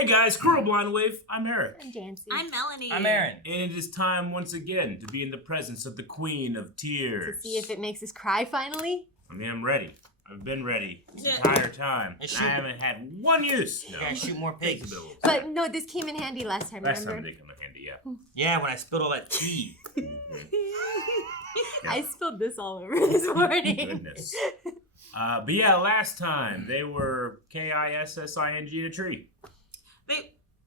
Hey guys, Cruel Blind Wave. I'm Eric. I'm Janci. I'm Melanie. I'm Aaron. And it is time once again to be in the presence of the Queen of Tears. To see if it makes us cry finally. I mean, I'm ready. I've been ready the entire time. I haven't had one use. You gotta shoot more pigs. But no, this came in handy last time, Last remember? time they come in handy, yeah. Yeah, when I spilled all that tea. I spilled this all over this morning. Goodness. But yeah, last time they were KISSING in a tree.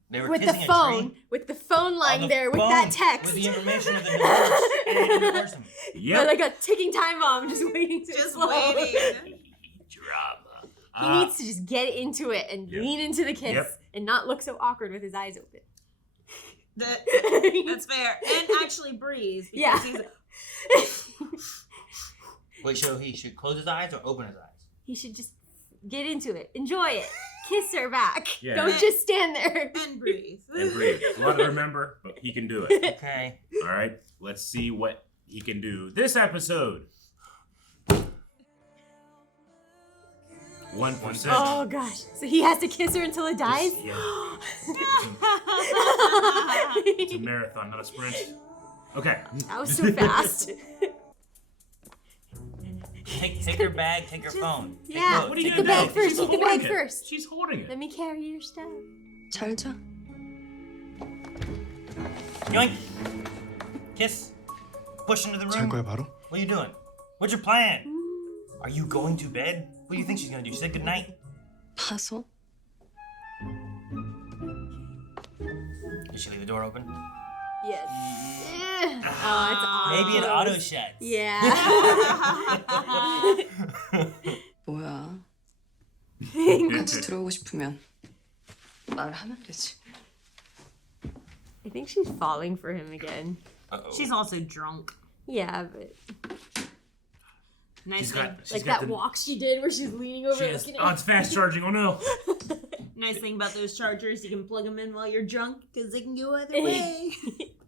They were With the kissing a phone, tree. with the phone line On the there, with phone, that text. With the information of the nurse and the person. Yep. Like a ticking time bomb, just waiting to explode. Drama. He needs to just get into it and lean into the kiss and not look so awkward with his eyes open. That's fair. And actually breathe. Yeah. Wait, so he should close his eyes or open his eyes? He should just get into it. Enjoy it. Kiss her back. Yeah. Don't just stand there. And breathe. And breathe. It's a lot to remember, but he can do it. Okay. All right, let's see what he can do this episode. 1%. Oh gosh. So he has to kiss her until it dies? Yeah. It's a marathon, not a sprint. Okay. That was so fast. Take your bag, take your phone. Take Yeah. both. What are you Take the gonna bag do? first, She's take the bag holding it. first. She's holding it. Let me carry your stuff. 잘 자. Yoink. Kiss. Push into the room. 잘 거야 바로? What are you doing? What's your plan? Are you going to bed? What do you think she's gonna do? She said goodnight. 봐서. Did she leave the door open? Yes. Oh, it's awesome. Maybe an auto shut. Yeah. 뭐야? 같이 들어오고 싶으면 말하면 되지. I think she's falling for him again. Uh-oh. She's also drunk. Yeah, but Nice She's thing. got, she's like got that the, walk she did where she's leaning over she has, looking oh, at it's fast charging. Oh no. Nice thing about those chargers, you can plug them in while you're drunk because they can go either way.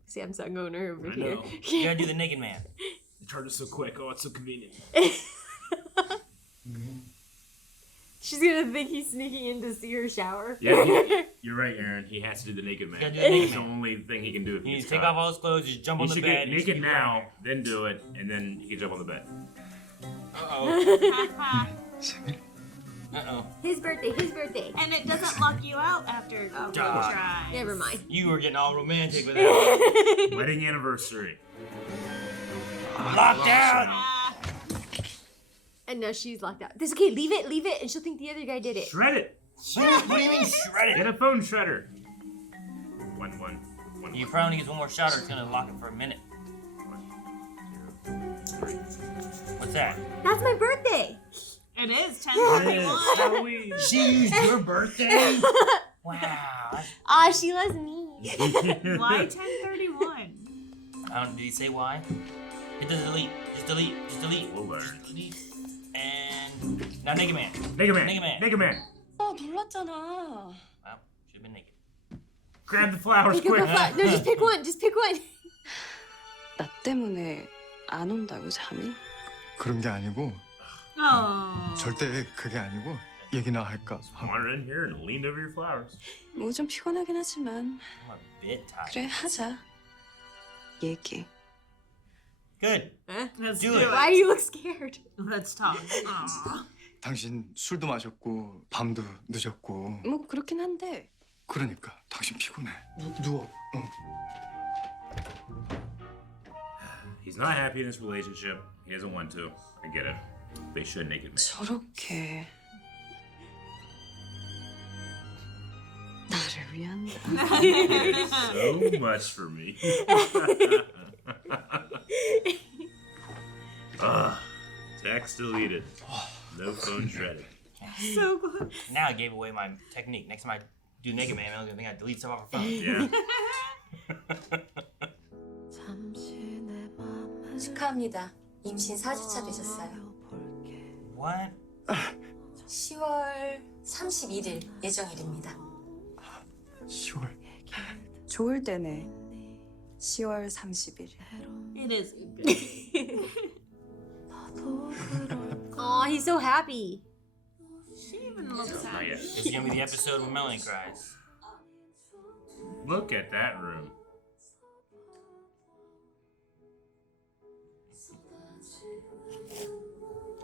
Samsung owner over I here. know. You gotta do the naked man. The charger's so quick. Oh, it's so convenient. She's gonna think he's sneaking in to see her shower. Yeah, you're right, Aaron. He has to do the naked man. You gotta do the naked It's the man. only thing he can do. If You he need gets to take caught. off all his clothes, just jump He on the should bed. get naked now, then do it, and then he can jump on the bed. Uh-oh. 생일? Uh-oh. His birthday. And it doesn't lock you out after a couple God. of tries. Never mind. You were getting all romantic with that. Wedding anniversary. Locked out! Ah, And now she's locked out. That's okay, leave it, and she'll think the other guy did it. Shred it. What do you mean shred Get it? a phone shredder. One. You probably need one more shot or it's gonna lock it for a minute. 1, 2, 3. What's that? That's my birthday. it is It is 10:31. Halloween. She used your birthday? Wow. Ah, she loves me. Why 10:31? Did he say why? Hit the delete. Just delete. We'll learn. Just delete. And now naked man. Naked man. 아 놀랐잖아. Well, should have been naked. Grab the flowers Pick up quick. a flag. No, just pick one. 나 때문에 안 온다고 잠이? 그런 게 아니고 Oh. 절대 그게 아니고 얘기나 할까 하고. Wandered in here and leaned over your flowers. 뭐 좀 피곤하긴 하지만 I'm a bit tired. 그래 하자. 얘기. Good. Let's Do do it. it. Why do you look scared? Let's talk. Aw. 당신 술도 마셨고 밤도 늦었고 뭐 그렇긴 한데 그러니까 당신 피곤해. 누워. He's not happy in this relationship. He doesn't want to. I get it. They should naked man. 저렇게 나를 위한다. So much for me. Text deleted. No phone shredded. So good. Now I gave away my technique. Next time I do naked man, I'm gonna think I delete stuff off her phone. Yeah. 축하합니다. 임신 4주차 되셨어요. What? 10월 31일 예정일입니다. 10월. 좋을 때네. 10월 30일. It is good. Oh, he's so happy. She even looks Not happy. yet. It's gonna be the episode where Melanie cries. Look at that room.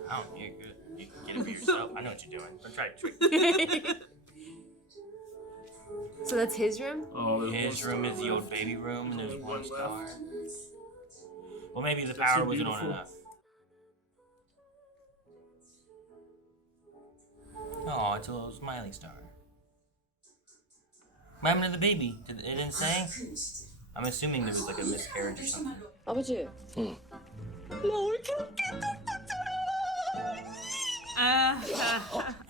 Oh, you're good. You can get it for yourself. I know what you're doing. Don't try to trick me. So that's his room? Oh, His room is the old baby room, and there's one star. Well, maybe the power wasn't on enough. Oh, it's a little smiley star. What happened to the baby? It didn't say? I'm assuming there was like a miscarriage or something. 아버지. 응.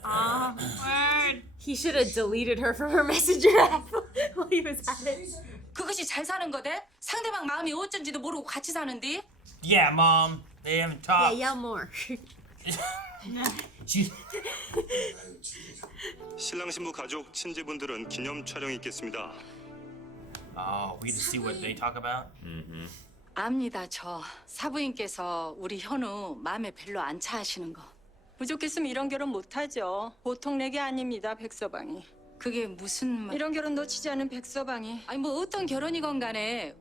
Awkward. He should have deleted her from her messenger app while he was at it. 그것이 잘 사는 거대? 상대방 마음이 어쩐지도 모르고 같이 사는데? Yeah, Mom. They haven't Yeah, talked. yell more. She's... 신랑 신부 가족 친지분들은 기념 촬영이 있겠습니다. Oh, we get to see what they talk about? Mm-hmm. 압니다, 저. 사부인께서 우리 현우 마음에 별로 안 차하시는 거. 부족했으면 이런 결혼 못하죠. 보통 내게 아닙니다, 백서방이. 그게 무슨 말... 이런 결혼 놓치지 않은 백서방이. 아니 뭐 어떤 결혼이건 간에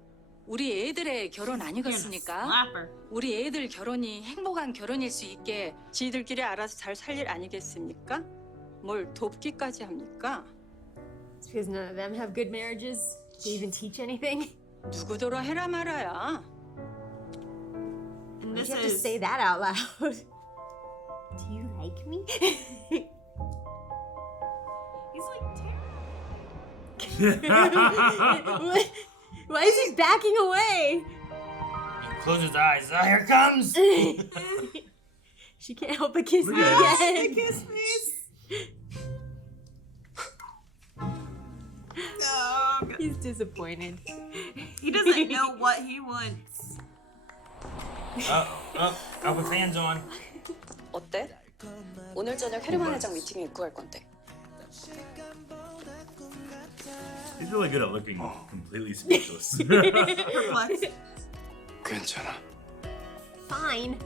우리 애들의 결혼 아니겠습니까? Slapper. 우리 애들 결혼이 행복한 결혼일 수 있게 지들끼리 알아서 잘 살 일 아니겠습니까? 뭘 돕기까지 합니까? It's because none of them have good marriages to even teach anything. 누구더러 해라 말아야. And Why'd this you have to is say that out loud? Do you like me? he's like terrible. Why is he backing away? He closes his eyes. Oh, here it comes! She can't help but kiss me Look again. Kiss face. Oh, God. He's disappointed. He doesn't know what he wants. I'll put fans on. 어때? 오늘 저녁 헤르만 회장 미팅에 입고 갈 건데. He's really good at looking completely speechless. Perplexed. 괜찮아. Fine.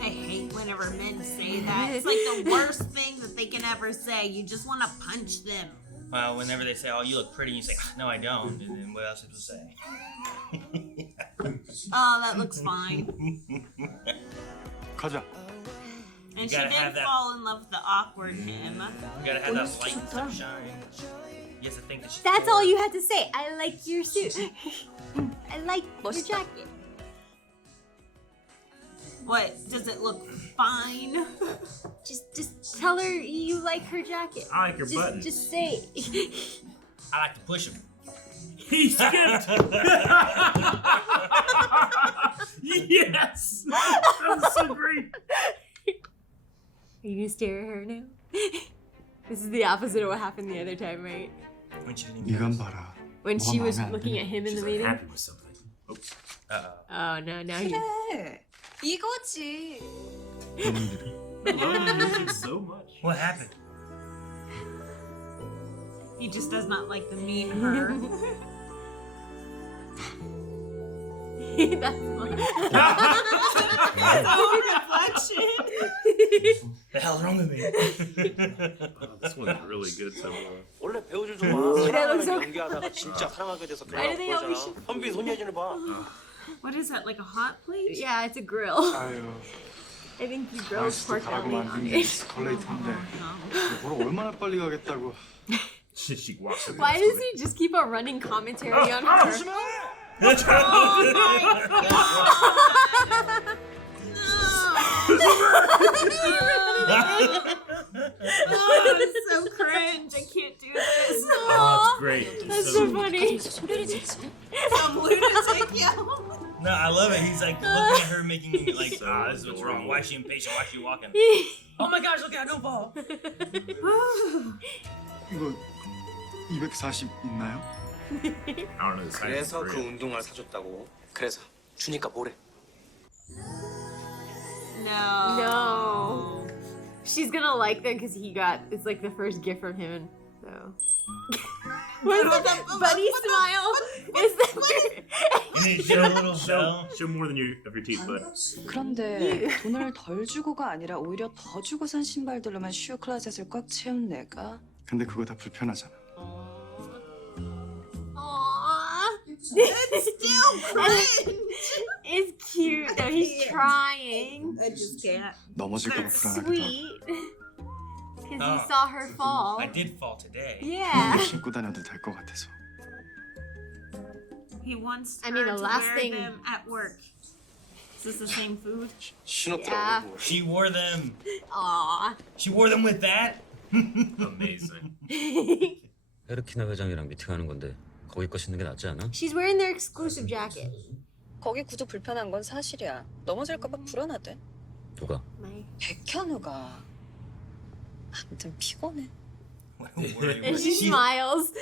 I hate whenever men say that. It's like the worst thing that they can ever say. You just want to punch them. Well, whenever they say, oh, you look pretty, you say, no, I don't. And then what else did you say? Oh, that looks fine. 가자. And You she gotta have did that- fall in love with the awkward him. You gotta have that light and sunshine. He has to think that she's That's cool. all you had to say. I like your suit. I like your 멋있다. jacket. What? Does it look fine? Just tell her you like her jacket. I like your buttons. Just say. I like to push him. He skipped! Yes! That was so great! Are you gonna stare at her now? This is the opposite of what happened the other time, right? When she didn't 이건 봐라. When she was 마음에 안 looking 드네. at him in She's the like meeting. happy with something. Oops. Uh-oh. Oh no, now he. 그래. 이거지. 이놈들이. I love the music so much. What happened? He just does not like the mean her. That's fun. Oh, reflection. The hell's wrong with me? Oh, this one's really good so far. 원래 배우들 좀 that looks so- 연기하다가 진짜 사랑하게 돼서 Why do they always 그러잖아. 현빈 손예진을 봐. What is that, like a hot plate? Yeah, it's a grill. 아유, I think you grilled 아이스도 pork 가라고 belly on 만든 게 it. 스컬레이터인데 보러 얼마나 빨리 가겠다고. She walks over Why this does way. he just keep a running commentary on her? Oh, it's so cringe. I can't do this. Oh, it's great. It's That's so funny. 소리를 지르지? Some lunatic yell. No, I love it. He's like looking at her, making like, So this is what's wrong. Why is she impatient? Why is she walking? He Oh my gosh, look out, don't fall. 이거 240 있나요? I don't know the size 그래서 of 그 it. 운동화를 사줬다고. 그래서 주니까 뭐래? No. No. She's gonna like them because it's like the first gift from him. So. What is that bunny smile? Is that And then show a little bell. Show more than of your teeth, bud. 그런데 돈을 덜 주고가 아니라 오히려 더 주고 산 신발들로만 슈 클라셋을 꽉 채운 내가 근데 그거 다 불편하잖아. It's still cringe. It's cute though. He's trying. I just can't. 넘어질까 봐 That's 불안하기도 하고. sweet. Because Oh. he saw her fall. I did fall today. Yeah. 신고 다녀도 될 것 같아서. He wants I mean, her the to last wear thing- them at work. Is this the same food? 신었더라고. She wore them. Aww. She wore them with that. Amazing. 에르키나 회장이랑 미팅하는 건데 거기 거 신는 게 낫지 않아? She's wearing their exclusive jacket. 거기 구두 불편한 건 사실이야. 넘어질까봐 불안하대. 누가? My. 백현우가. 아무튼 피곤해. And she smiles.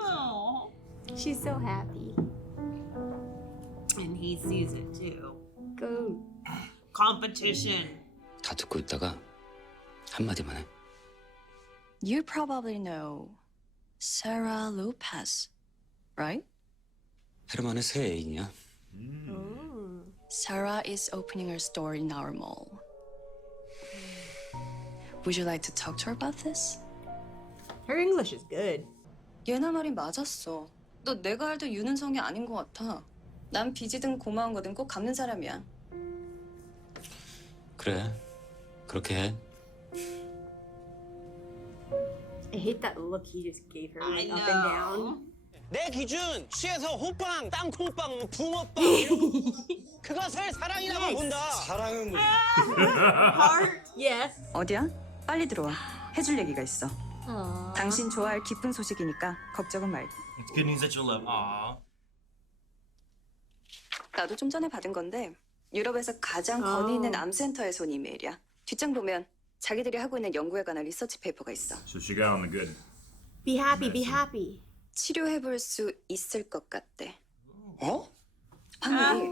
Oh. She's so happy. And he sees it too. Go. Competition. 다 듣고 있다가 한마디만 해. You probably know Sarah Lopez, right? 헤르만의 새 애인이야. Oh. Sarah is opening her store in our mall. Would you like to talk to her about this? Her English is good. 얘나 말이 맞았어. 너 내가 알던 윤은성이 아닌 것 같아. 난 빚이든 고마운 거든 꼭 갚는 사람이야. 그래, 그렇게 해. I hate that look he just gave her, I like, up and down. know. 내 기준 취해서 호빵, 땅콩빵, 붕어빵 이런 거. 그것을 사랑이라고 본다. 사랑은 뭐? Heart. Yes. 어디야? 빨리 들어와. 해줄 얘기가 있어. Aww. 당신 좋아할 기쁜 소식이니까 걱정은 말고. It's good news that you'll love. Aww. 나도 좀 전에 받은 건데 유럽에서 가장 권위 있는 암센터에서 온 이메일이야. 뒷장 보면 자기들이 하고 있는 연구에 관한 리서치 페이퍼가 있어. So she got on the good. Be happy, be happy. 치료해볼 수 있을 것 같대. 어? 확률이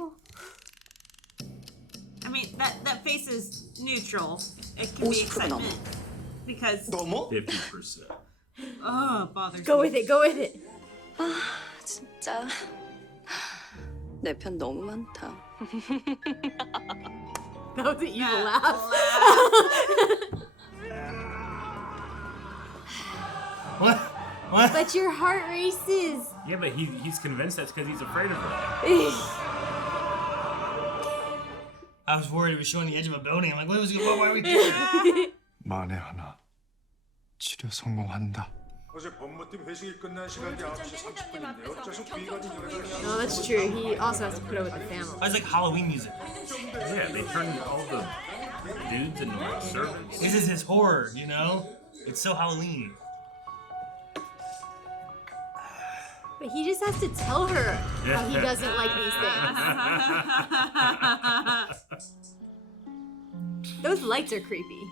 I mean, that face is neutral. It can be 50% 넘어. accepted. Because, 넘어? 50%. oh, it bothers Go me. with it, go with it. 아 진짜 내 편 너무 많다. That was an evil Yeah. laugh. What? What? But your heart races. Yeah, but he's convinced that's because he's afraid of her. I was worried it was showing the edge of a building. I'm like, what was it? Why are we here? 만에 하나 치료 성공한다. 어제 법무팀 회식이 끝난 시간이 9시 30분인데 어째서 비관이 연애를 No, that's true. He also has to put up with the family. It's like Halloween music. Yeah, they turned all the dudes into like servants. This is his horror, you know? It's so Halloween. But he just has to tell her how he doesn't like these things. Those lights are creepy.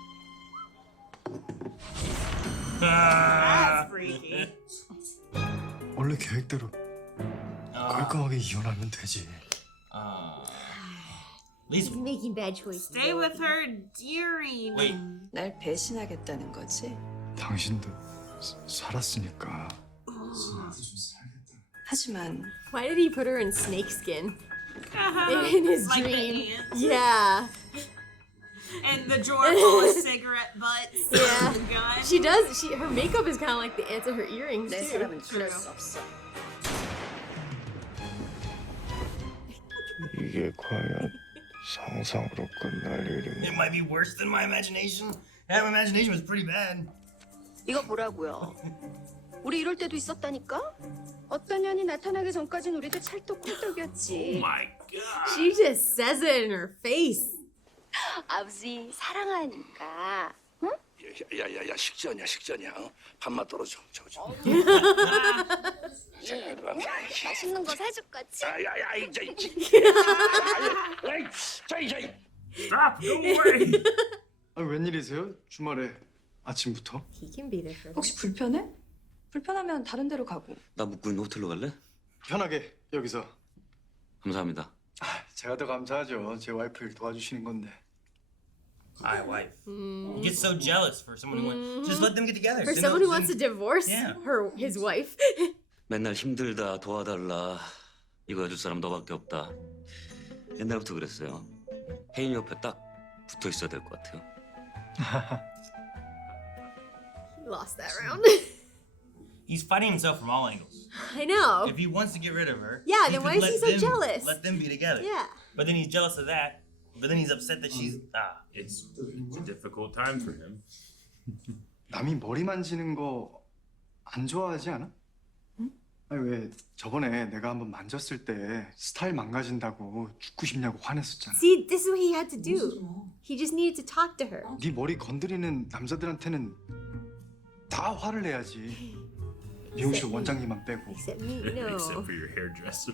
That's freaky. 원래 계획대로 깔끔하게 이혼하면 되지. He's making bad choices. Stay with her during. Wait. 날 배신하겠다는 거지? 당신도 살았으니까. 하지만 Why did he put her in snakeskin? In his Like the dream. ants. Yeah. And the drawer full of cigarette butts. Yeah. And guns. She does. Her makeup is kind of like the ants of her earrings 내 too. 사람은 그럴 수 없어. 이게 과연 상상으로 끝날 일인가? It might be worse than my imagination. Yeah, my imagination was pretty bad. 이거 보라고요. 우리 이럴 때도 있었다니까? 어떤 년이 나타나기 전까진 우리도 찰떡궁떡이었지. Oh my god. She just says it in her face. 아버지 사랑하니까. 응? 야야야야 식전이야. 어? 밥맛 떨어져. 저거. 맛있는 거 사줄 거지? 야야야 이제. Stop! Go away! 아, 웬일이세요? 주말에 아침부터? He can be there for them. 혹시 불편해? 불편하면 다른 데로 가고. 나 묵고 있는 호텔로 갈래? 편하게 여기서. 감사합니다. 제가 더 감사하죠. 제 와이프를 도와주시는 건데. My wife. You get so jealous for someone who wants. Just let them get together. For Then someone who they'll- wants to divorce Yeah. his wife. 맨날 힘들다 도와달라 이거 해줄 사람 너밖에 없다. 옛날부터 그랬어요. 혜인 옆에 딱 붙어 있어야 될 것 같아요. He lost that round. He's fighting himself from all angles. I know. If he wants to get rid of her, Yeah, he then could why is let he so them- jealous? Let them be together. Yeah. But then he's jealous of that. But then he's upset that she's It's a difficult time for him. 남이 머리 만지는 거 안 좋아하지 않아? 응? 아니 왜 저번에 내가 한번 만졌을 때 스타일 망가진다고 죽고 싶냐고 화냈었잖아. See, this is what he had to do. He just needed to talk to her. 네 머리 건드리는 남자들한테는 다 화를 내야지. 미용실 원장님만 빼고. Except me, no. Except for your hairdresser.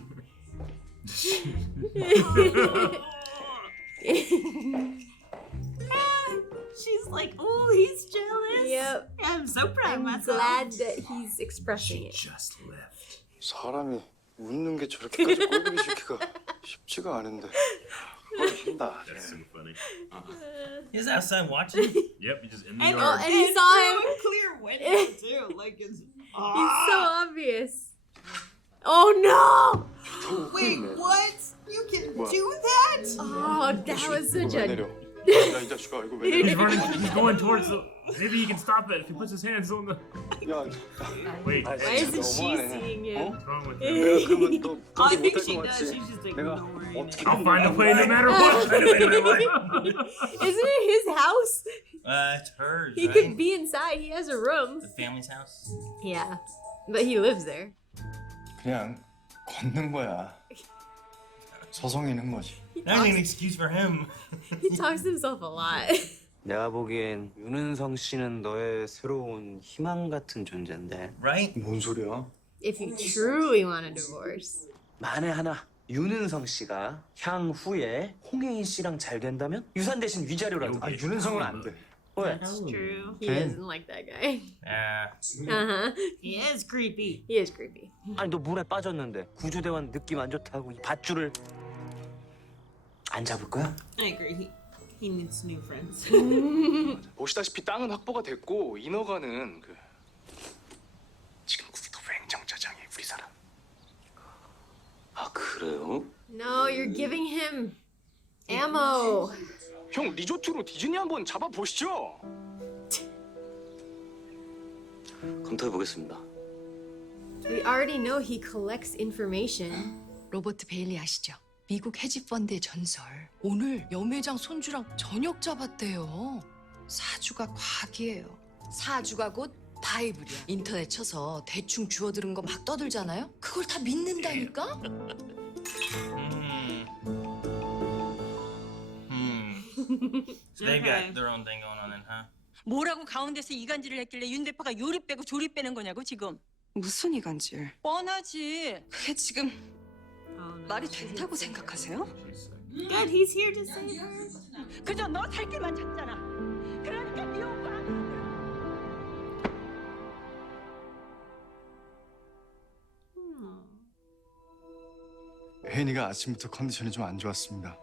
She's like, oh, he's jealous. Yep. I'm so proud of I'm myself. glad that he's expressing it. Just left. 사람이 웃는 게 저렇게까지 꼴보기 싫기가 쉽지가 않은데. 힘다. That's so funny. He's outside watching. Yep, he's just in the And, yard. And he saw him. Clear window too. Like it's. He's so obvious. Oh no! Wait, what? You can What? do that? Oh, that was such 왜 a. 내려? 야, 이 자식아 이거 왜 He's 내려? running. He's going towards the. Maybe he can stop it if he puts his hands on the. 야, Wait. Why Why isn't she 너무하네. seeing him? What's wrong with 내가 him? 그러면 너 I 거기 think 못할 she 것 does. 같지? She's just 내가 ignoring it. I'll find a way no matter what. Find a way no matter what. Isn't it his house? It's hers, He right? could be inside. He has a room. The family's house. Yeah, but he lives there. 그냥 걷는 거야. 서성이는 거지. That's an excuse for him. He talks to himself a lot. 내가 보기엔 윤은성 씨는 너의 새로운 희망 같은 존재인데. Right? 뭔 소리야? If you truly want a divorce. 만에 하나 윤은성 씨가 향후에 홍혜인 씨랑 잘 된다면 유산 대신 위자료라도. 아 윤은성은 안 돼. 왜? That's true. He doesn't like that guy. Yeah. He is creepy. He is creepy. 아니 너 물에 빠졌는데 구조대원 느낌 안 좋다고 이 밧줄을 안 잡을 거야? I agree. He needs new friends. 보시다시피 땅은 확보가 됐고 인허가는 그 지금 국도 횡정차장이 우리 사람. 아 그래요? No, you're giving him ammo. 형 리조트로 디즈니 한번 잡아 보시죠. 검토해 보겠습니다. We already know he collects information. 로버트 베일리 아시죠? 미국 헤지펀드의 전설. 오늘 염회장 손주랑 저녁 잡았대요. 사주가 과학이에요. 사주가 곧 바이블이야. 인터넷 쳐서 대충 주워들은 거 막 떠들잖아요? 그걸 다 믿는다니까? So they've got their own thing going on then, huh? 뭐라고 가운데서 이간질을 했길래 윤 대표가 요리 빼고 조리 빼는 거냐고 지금. 무슨 이간질? 뻔하지. 그게 지금 Oh, no. 말이 된다고 생각하세요? Good, he's here to save her. 그저 너 살 길만 찾잖아. 그러니까 네 오빠. 혜인이가 아침부터 컨디션이 좀 안 좋았습니다.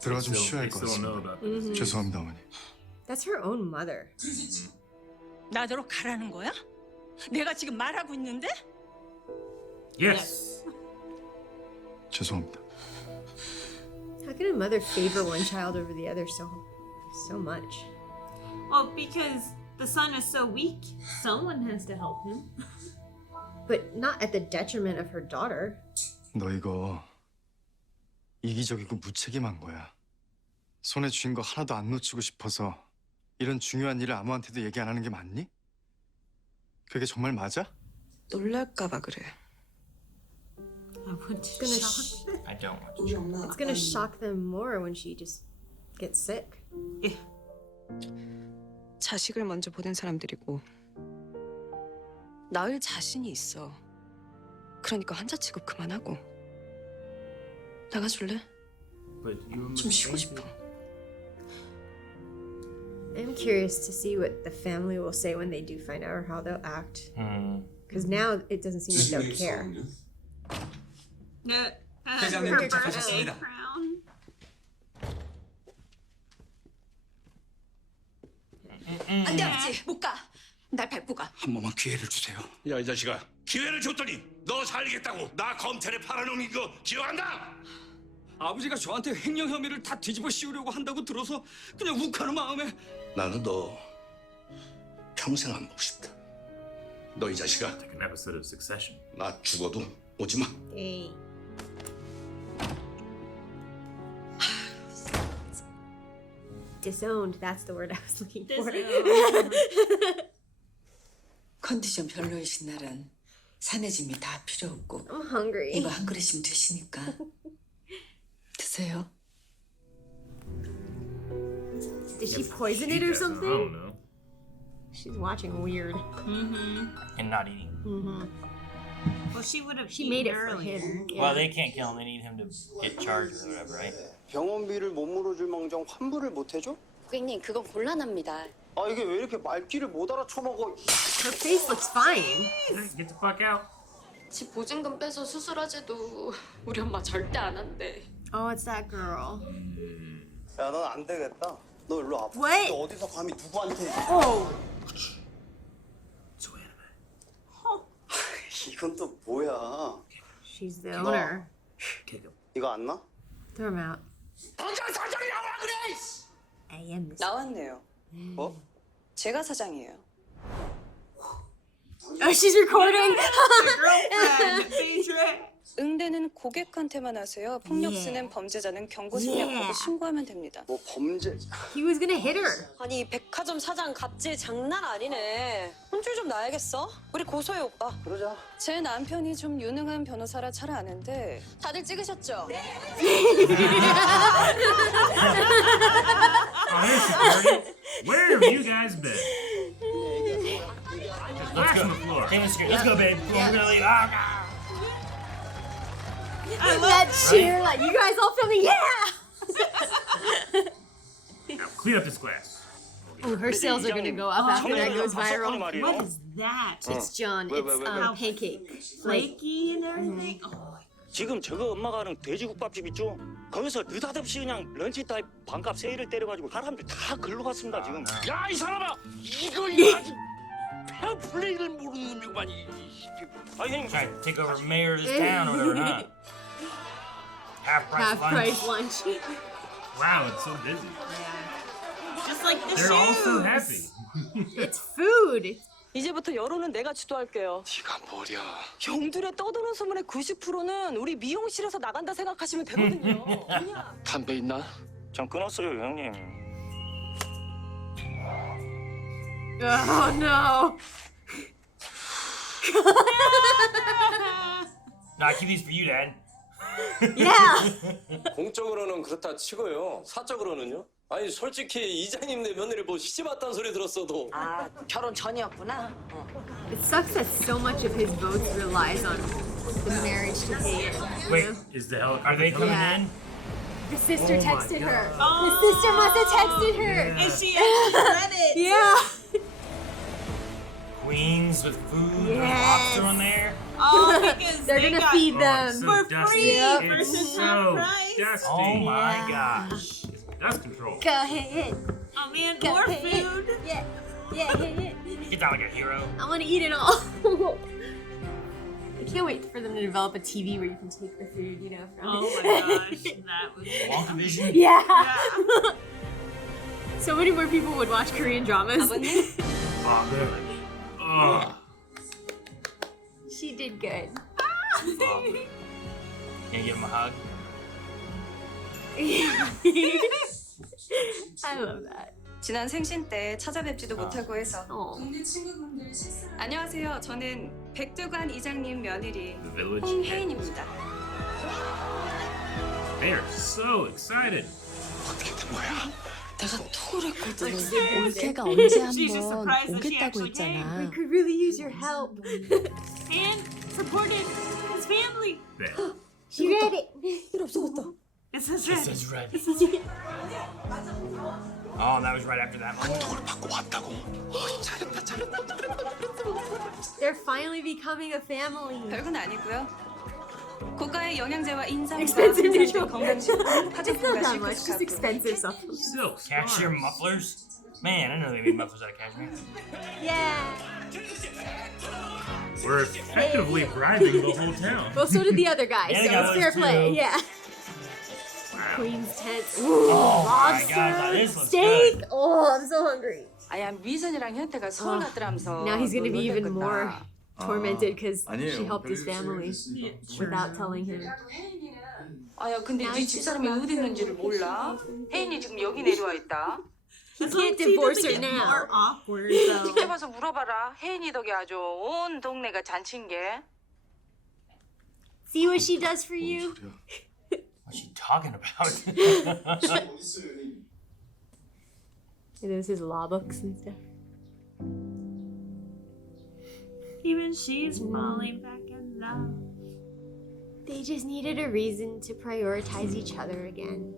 들어가 좀 쉬어야 할 것 They still know 같습니다. about this. 죄송합니다 어머니. That's her own mother. 나더러 가라는 거야? 내가 지금 말하고 있는데? Yes. 죄송합니다. How can a mother favor one child over the other so much? Well, because the son is so weak, someone has to help him. But not at the detriment of her daughter. 너 이거 이기적이고 무책임한 거야. 손에 쥔 거 하나도 안 놓치고 싶어서 이런 중요한 일을 아무한테도 얘기 안 하는 게 맞니? 그게 정말 맞아? 놀랄까 봐 그래. I want to Gonna shock them. I don't want to. It's gonna shock them more when she just gets sick. 자식을 먼저 보낸 사람들이고 낳을 자신이 있어. 그러니까 환자 취급 그만하고 나가줄래? But you 좀 쉬고 싶어. I'm curious to see what the family will say when they do find out or how they'll act. Because now it doesn't seem like they'll care. Her birthday crown. 안 돼, 아버지. 못 가. 날 밟고 가. 한 번만 기회를 주세요. 야 이 자식아 기회를 줬더니 너 살겠다고 나 검찰에 팔아놓은 거 기억한다? 아버지가 저한테 횡령 혐의를 다 뒤집어 씌우려고 한다고 들어서 그냥 욱하는 마음에 나는 너 평생 안 보고 싶다. 너 이 자식아, Like an episode of Succession. 나 죽어도 오지 마. Hey. Disowned. That's the word I was looking for. 컨디션 별로이신 날은 산해짐이 다 필요 없고 I'm hungry. 이거 한 그릇이면 드시니까 드세요. Did she poison it or I don't something? know. She's watching weird. And not eating. Well, she would have. She made it for earlier. him. Yeah. Well, they can't kill him. They need him to get charged or whatever, right? 병원비를 못 물어줄 망정 환불을 못 해줘? 고객님, 그건 곤란합니다. 아 이게 왜 이렇게 말귀를 못 알아쳐먹어? Her face looks fine. Get the fuck out. 집 보증금 빼서 수술하재도 우리 엄마 절대 안 한대. Oh, it's that girl. 야, 넌 안 되겠다. 너 일로 와봐. What? 너 어디서 감히 누구한테? Oh. So anime. 이건 또 뭐야? She's the owner. Kick him. 이거 안 나? Throw him out. 당장 사장이 나오라 그래! I am this. 나왔네요. 뭐? 제가 사장이에요. Oh, she's recording. Girlfriend, Phaedra. 응대는 고객한테만 하세요. 폭력쓰는 범죄자는 경고생략하고 신고하면 됩니다. 뭐 범죄? He was gonna hit her. 아니 이 백화점 사장 갑질 장난 아니네. 혼쭐 좀 나야겠어? 우리 고소해 오빠. 그러자. 제 남편이 좀 유능한 변호사라 잘 아는데 다들 찍으셨죠? Where have you guys been? Let's Splash go. on the floor. Hey, let's go, babe. We're gonna leave. Oh, God. That cheer, like you guys all filming, yeah. Now clean up this glass. Oh, her sales are gonna go up after that goes viral. What is that? It's John. It's pancake. Flaky and everything. Oh. 지금 저거 엄마가 하는 돼지국밥집 있죠? 거기서 느닷없이 그냥 런치 타입 반값 세일을 때려가지고 사람들 다 글로 갔습니다 지금. 야, 이 사람아! 이거 아주 페어플레이를 모르는 놈이구만. 아 형님, Trying to take over mayor of this town or whatever, huh? Half Half price price lunch. Wow, it's so busy. Just like the They're all so happy. It's food. 이제부터 여론은 내가 주도할게요. 네가 뭐랴? 경들에 떠도는 소문의 90%는 우리 미용실에서 나간다 생각하시면 되거든요. 그냥. 담배 있나? 전 끊었어요 형님. Oh no. No, I keep these for you, Dad. Yeah. 공적으로는 그렇다 치고요. 사적으로는요? 아니 솔직히 이장님네 며느리 뭐 시집 왔다는 소리 들었어도. 아 결혼 전이었구나. It sucks that so much of his votes relies on the marriage to Hae-in. Wait, Is the helicopter are they coming Yeah. in? The sister Oh my texted her. God. The sister must have texted her. And she actually read it. Yeah. Queens with food, with Yes. lobster on there. Oh, because They're they gonna got feed Oh, them. it's so for dusty. free Yep. versus It's half so price. dusty. Oh my Yeah. gosh. It's dust control. Go Hae-in. Oh man, Go more Hae-in. food. Yeah. Yeah, Hae-in. Get down like a hero. I want to eat it all. I can't wait for them to develop a TV where you can take the food, you know, from Oh it. my gosh, that was. Wonka vision. Yeah. Yeah. So many more people would watch Korean dramas. Oh, man. Oh. She did good. Can you give him a hug? I love that. 지난 생신 때 찾아뵙지도 못하고 해서. Oh. 안녕하세요. 저는 백두관 이장님 며느리 The village. 홍혜인입니다. They are so excited. 어떻게 된 거야? 내가 톡을 했거든. 올케가 언제 She's just 한번 surprised that she 오겠다고 actually came. We 했잖아. could really use your help. And supported his family. There. She read it. 일 없어졌다. This is This right. is red. Oh, that was right after that moment. 받고 왔다고. 잘했다, 잘했다. They're finally becoming a family. 별건 아니고요. 고가의 영양제와 인삼과 Expensive neutral. 건강식품, It's not 화장품과 that much. Just 실크스카프. expensive stuff. Silk. Cashmere mufflers? Man, I didn't know they made mufflers out of cashmere. Yeah. We're effectively bribing the whole town. Well, so did the other guy. Yeah, So the guy it's fair was play. too. Yeah. Wow. Queen's tent. Ooh, Oh my lobster. God, this looks steak. good. Oh, I'm so hungry. 아야 미선이랑 현태가 서울 갔더라면서. Now he's gonna be even more 놀랬겠다. tormented because 아니에요. she helped his family without telling him. 아야 근데 네 집사람이 어디 있는지를 몰라? 혜인이 지금 여기 내려와 있다. He can't divorce her now. Awkward though. 직접 와서 물어봐라. 혜인이 덕에 아주 온 동네가 잔치인 게. See what she does for you? What's she talking about? It is his law books and stuff. Even she's falling back in love. They just needed a reason to prioritize each other again.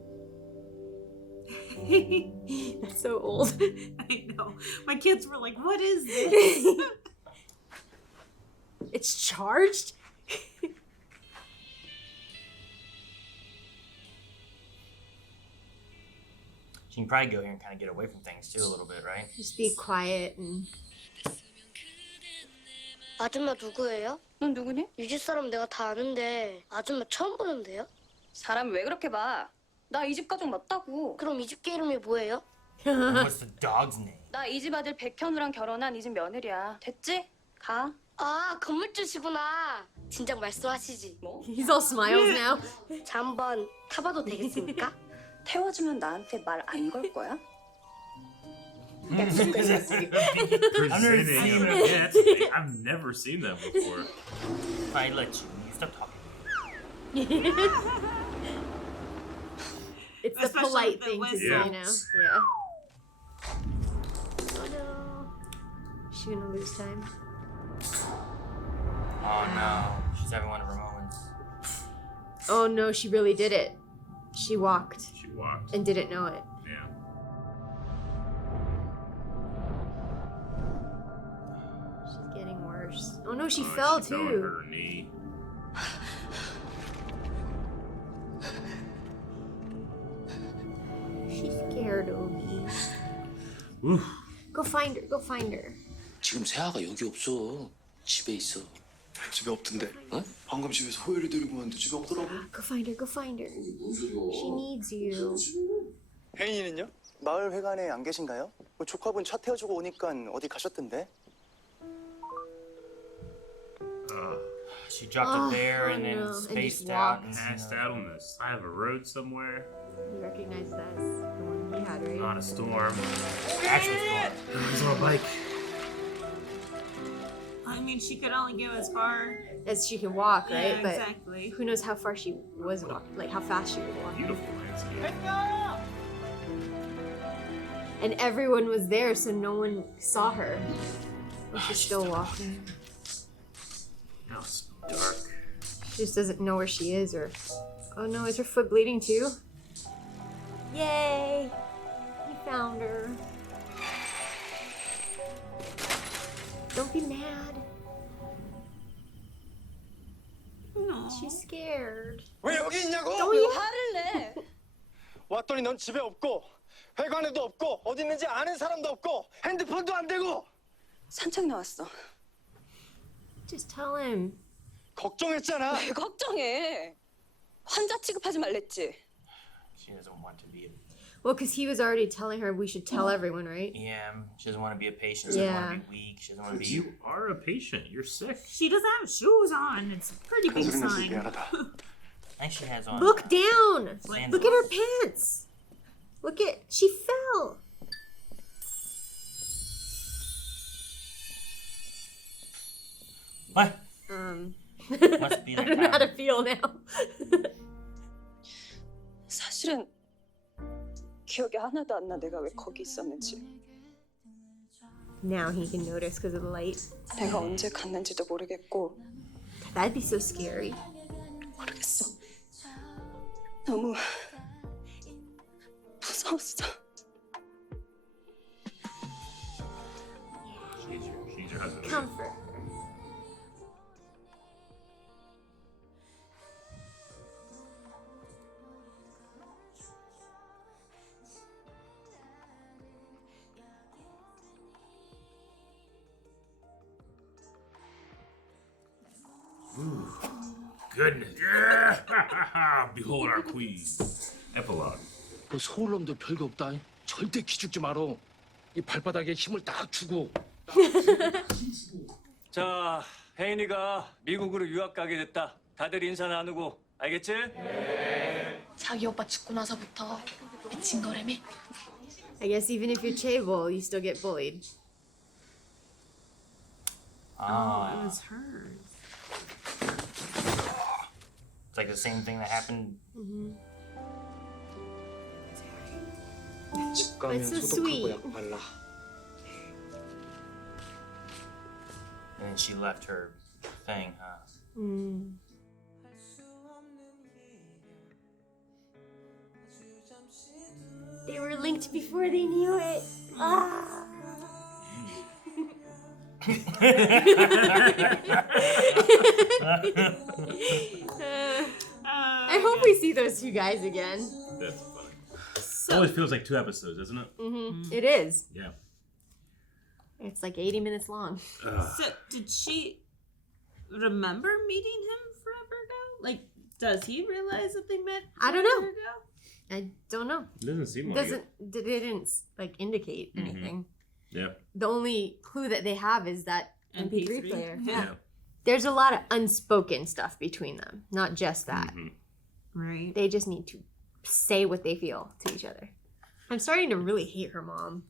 That's so old. I know. My kids were like, what is this? It's charged? She can probably go here and kind of get away from things too a little bit, right? Just be quiet and... 아줌마 누구예요? 넌 누구니? 이 집 사람 내가 다 아는데 아줌마 처음 보는데요? 사람 왜 그렇게 봐? 나 이 집 가족 맞다고. 그럼 이 집 개 이름이 뭐예요? What's the dog's name? 나 이 집 아들 백현우랑 결혼한 이 집 며느리야. 됐지? 가. 아 건물주시구나. 진작 말씀하시지. 뭐? He's all smiles now. 자 한번 타봐도 되겠습니까? 태워주면 나한테 말 안 걸 거야? Presenting him yet. I've never seen that before. I let you. You stop talking. It's the Especially polite if it thing to was- say Yeah. now. Yeah. Oh no. She's gonna lose time. Oh no. She's having one of her moments. Oh no, she really did it. She walked She walked. and didn't know it. Yeah. She's getting worse. Oh no, she Oh, fell she fell and too. hurt her knee. She's scared, Obi. Oof. Go find her. Go find her. 지금 세아가 여기 없어. 집에 있어. 집에 없던데. 어? 방금 집에서 호요를 데리고 왔는데 집에 없더라고. Go find her. Go find her. She needs you. 혜인이는요? 마을 회관에 안 계신가요? 조카분 차 태워주고 오니까 어디 가셨던데? She dropped Oh, it there and I then know, and spaced just out. walked. Passed out on the side of a road somewhere. You recognize that as the one he had, right? Not a storm. Actual storm. He's on a bike. I mean, she could only go as far. As she can walk, right? Yeah, but exactly. who knows how far she was walking, like how fast she was walking. Beautiful landscape. And everyone was there, so no one saw her. But she's still walking. Now it's dark. She just doesn't know where she is, or... Oh no, is her foot bleeding too? Yay! He found her. Don't be mad. No. She's scared. 왜 여기 있냐고? Don't you 화를 내. 왔더니 넌 집에 없고 회관에도 없고 어디 있는지 아는 사람도 없고 핸드폰도 안 되고. 산책 나왔어. just tell him? 걱정했잖아. 왜 걱정해? 환자 취급하지 말랬지. She doesn't want to be a... Well, because he was already telling her we should tell everyone, right? Yeah, she doesn't want to be a patient. She doesn't want to be weak. She doesn't want to be... You are a patient. You're sick. She doesn't have shoes on. It's a pretty big sign. And she has on... Look down! sandals. Look at her pants! Look at... She fell! What? Must be I that don't know how to kind. feel now. 사실은 기억이 하나도 안 나. 내가 왜 거기 있었는지. Now he can notice because of the light. 내가 언제 갔는지도 모르겠고. That'd be so scary. 모르겠어. 너무 무서웠어. She's your husband. Comfort. Ooh, goodness. Yeah. Behold our queen. Epilogue. 그 서울 놈들 별거 없다. 절대 기죽지 말어. 이 발바닥에 힘을 딱 주고. 자, 혜인이가 미국으로 유학 가게 됐다. 다들 인사 나누고 알겠지? 자기 오빠 죽고 나서부터 미친 거라며. I guess even if you're chaebol, you still get bullied. It was hers. It's like the same thing that happened. 집 가면 That's so 소독하고 sweet. 약 발라. And then she left her thing, huh? They were linked before they knew it. Ah. I hope we see those two guys again. That's funny. It always feels like 2 episodes, doesn't it? It is. Yeah. It's like 80 minutes long. So, did she remember meeting him forever ago? Like, does he realize that they met I don't forever know. ago? I don't know. It doesn't seem like it. They didn't like indicate anything. Yeah. The only clue that they have is that MP3 MP3? player. Yeah. There's a lot of unspoken stuff between them, not just that. Right. They just need to say what they feel to each other. I'm starting to really hate her mom.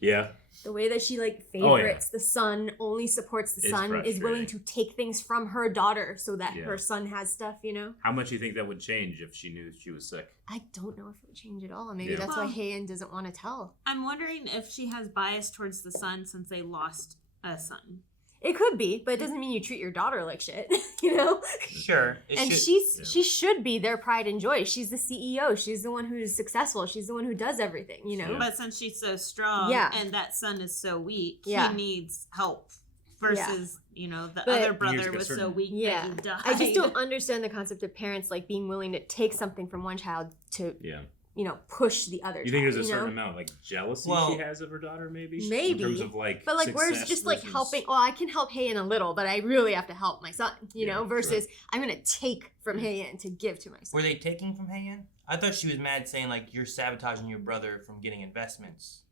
Yeah. The way that she like Oh, yeah. favorites the son, only supports the It's son, is willing frustrating. to take things from her daughter so that Yeah. her son has stuff, you know? How much do you think that would change if she knew she was sick? I don't know if it would change at all. Maybe Yeah. that's why Well- Hae-in doesn't want to tell. I'm wondering if she has bias towards the son since they lost a son. It could be, but it doesn't mean you treat your daughter like shit, you know? Sure. And she should be their pride and joy. She's the CEO. She's the one who's successful. She's the one who does everything, you know? But since she's so strong Yeah. and that son is so weak, Yeah. he needs help versus, you know, the But- other brother was so weak that he died. I just don't understand the concept of parents like being willing to take something from one child to, Yeah. you know, push the other You think child, there's a you know? certain amount of like jealousy Well- she has of her daughter, maybe? Maybe. In terms of like but like where's success just like versus- helping, oh, I can help Hae-in a little, but I really have to help my son, you know, versus I'm going to take from Hae-in to give to my son. Were they taking from Hae-in? I thought she was mad saying, like, you're sabotaging your brother from getting investments.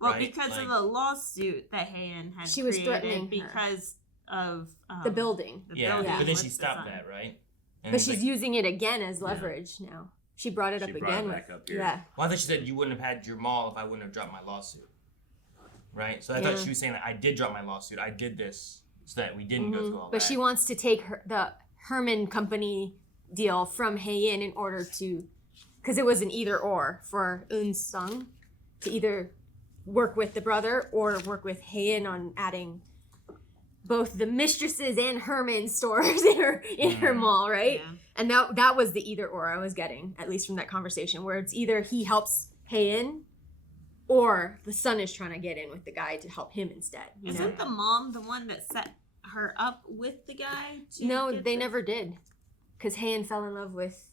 Well, right? because Like- of a lawsuit that Hae-in had She was created threatening her. because of The building. The Yeah, building but then with she the stopped son. that, right? And But it's she's like- using it again as leverage now. She brought it up She brought again. it back with, up here. Yeah. Well, I thought she said you wouldn't have had your mall if I wouldn't have dropped my lawsuit. Right? So I Yeah. thought she was saying that I did drop my lawsuit. I did this so that we didn't go through all But that. she wants to take the Herman Company deal from Hae-in in order to, because it was an either or for Eun-sung to either work with the brother or work with Hae-in on adding both the mistresses and Herman stores in her mall, right? And that was the either or I was getting, at least from that conversation, where it's either he helps Hae-in or the son is trying to get in with the guy to help him instead. You know? Isn't the mom the one that set her up with the guy? To No, get they the- never did. Because Hae-in fell in love with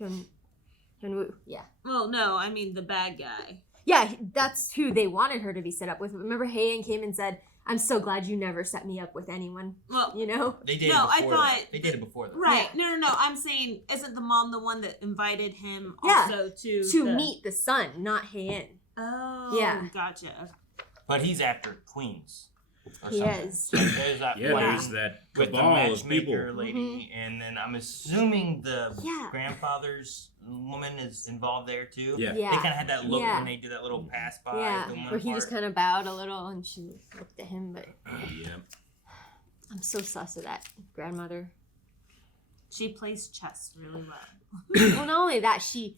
Hyun-woo. Yeah. Well, no, I mean the bad guy. Yeah, that's who they wanted her to be set up with. Remember Hae-in came and said, I'm so glad you never set me up with anyone. Well, you know? They did No, it I before thought that. They did it before that. Right. No. I'm saying, isn't the mom the one that invited him Yeah, also to meet the son, not Hae-in. Oh, Yeah. Gotcha. But he's after Queens. Or He something. is. So there's that Yeah, plan there's that with the cabal of matchmaker people. lady, and then I'm assuming the Yeah. grandfather's woman is involved there too. Yeah. Yeah. They kind of had that look Yeah. when they did that little pass by. Yeah, the one where he just part. kind of bowed a little and she looked at him, but Yeah. I'm so sus of that grandmother. She plays chess really well. Well, not only that, she